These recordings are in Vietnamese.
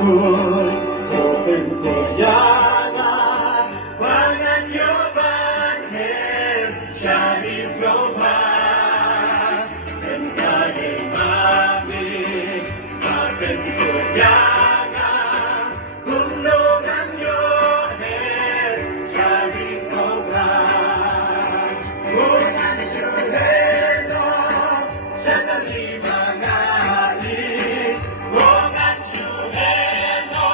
Open Koyana, Wangan Yoban Hem, Shani's Roman, and Kagi Mami, Open Koyana, Kundogan Yohem, Shani's Roman, Wangan Shuheno, Shanali Mangali, Wangan Shuheno,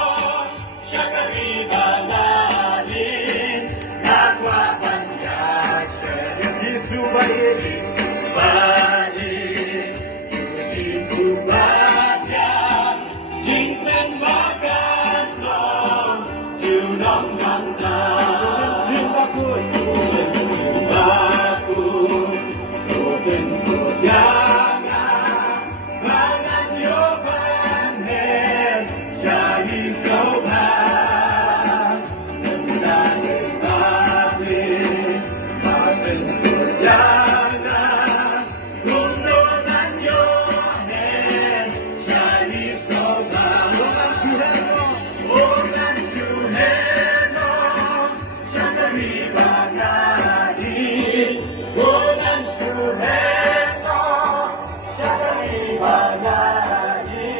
Shakari Banalin, Nagwa Banyashe, Yisubaya, Yisubaya, Jingmen Magano, Junong Ganda, Jubakun, Open Koyana, Wangan Yoban Hem, Shani Soban, Nandani Mami, Open Koyana, Kundogan Yohem, Shani Soban, Ogan Shuheno, Shakari Banali, Ogan Shuheno, Shakari Banali,